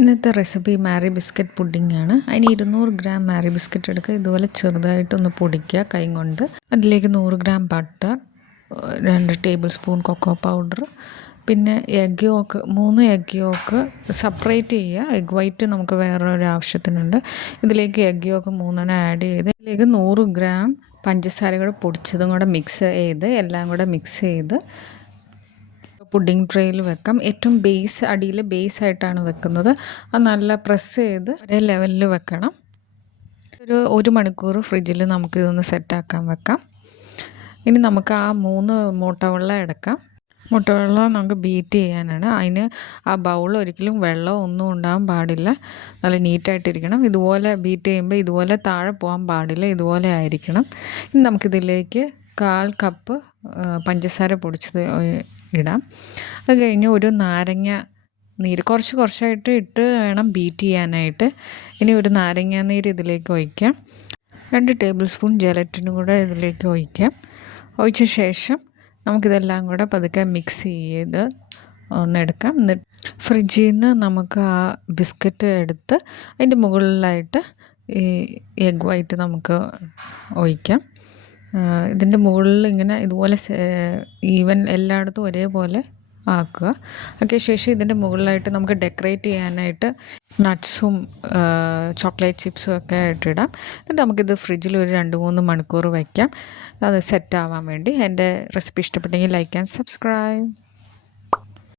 ഇന്നത്തെ റെസിപ്പി മാരി biscuit pudding ആണ്. അതിന് 200 ഗ്രാം മാരി ബിസ്ക്കറ്റ് എടുക്കുക. ഇതുപോലെ ചെറുതായിട്ടൊന്ന് പൊടിക്കുക കൈ കൊണ്ട്. അതിലേക്ക് 100 gram butter, 2 tablespoon cocoa powder, പിന്നെ egg yolk 3 egg yolk separate ചെയ്യുക. എഗ് വൈറ്റ് നമുക്ക് വേറൊരു ആവശ്യത്തിനുണ്ട്. ഇതിലേക്ക് എഗ് യോക്ക് 3 ആഡ് ചെയ്ത് ഇതിലേക്ക് 100 ഗ്രാം പഞ്ചസാര കൂടെ പൊടിച്ചതും കൂടെ മിക്സ് ചെയ്ത് എല്ലാം കൂടെ മിക്സ് ചെയ്ത് പുഡിംഗ് ട്രേയിൽ വെക്കാം. ഏറ്റവും അടിയിൽ ബേസായിട്ടാണ് വെക്കുന്നത്. അത് നല്ല പ്രസ് ചെയ്ത് ഒരേ ലെവലിൽ വെക്കണം. ഒരു മണിക്കൂർ ഫ്രിഡ്ജിൽ നമുക്ക് ഇതൊന്ന് സെറ്റാക്കാൻ വെക്കാം. ഇനി നമുക്ക് ആ 3 മുട്ടവെള്ളം എടുക്കാം. മുട്ടവെള്ളം നമുക്ക് ബീറ്റ് ചെയ്യാനാണ്. അതിന് ആ ബൗൾ ഒരിക്കലും വെള്ളം ഒന്നും ഉണ്ടാകാൻ പാടില്ല. നല്ല നീറ്റായിട്ടിരിക്കണം. ഇതുപോലെ ബീറ്റ് ചെയ്യുമ്പോൾ ഇതുപോലെ താഴെ പോകാൻ പാടില്ല. ഇതുപോലെ ആയിരിക്കണം. ഇനി നമുക്കിതിലേക്ക് 1/4 കപ്പ് പഞ്ചസാര പൊടിച്ചത് ഇടാം. അത് കഴിഞ്ഞ് ഒരു നാരങ്ങ നീര് കുറച്ചായിട്ട് ഇട്ട് വേണം ബീറ്റ് ചെയ്യാനായിട്ട്. ഇനി ഒരു നാരങ്ങ നീര് ഇതിലേക്ക് ഒഴിക്കാം. 2 ടേബിൾ സ്പൂൺ ജെലറ്റിനും കൂടെ ഇതിലേക്ക് ഒഴിക്കാം. ഒഴിച്ച ശേഷം നമുക്കിതെല്ലാം കൂടെ പതുക്കെ മിക്സ് ചെയ്ത് ഒന്നെടുക്കാം. എന്നിട്ട് ഫ്രിഡ്ജിൽ നിന്ന് നമുക്ക് ആ ബിസ്ക്കറ്റ് എടുത്ത് അതിൻ്റെ മുകളിലായിട്ട് ഈ എഗ് വൈറ്റ് നമുക്ക് ഒഴിക്കാം. ഇതിൻ്റെ മുകളിൽ ഇങ്ങനെ ഇതുപോലെ ഈവൻ എല്ലായിടത്തും ഒരേപോലെ ആക്കുക. ആക്കിയ ശേഷം ഇതിൻ്റെ മുകളിലായിട്ട് നമുക്ക് ഡെക്കറേറ്റ് ചെയ്യാനായിട്ട് നട്ട്സും ചോക്ലേറ്റ് ചിപ്സും ഒക്കെ ആയിട്ടിടാം. എന്നിട്ട് നമുക്കിത് ഫ്രിഡ്ജിൽ ഒരു 2-3 മണിക്കൂർ വയ്ക്കാം, അത് സെറ്റ് ആവാൻ വേണ്ടി. എൻ്റെ റെസിപ്പി ഇഷ്ടപ്പെട്ടെങ്കിൽ ലൈക്ക് ആൻഡ് സബ്സ്ക്രൈബ്.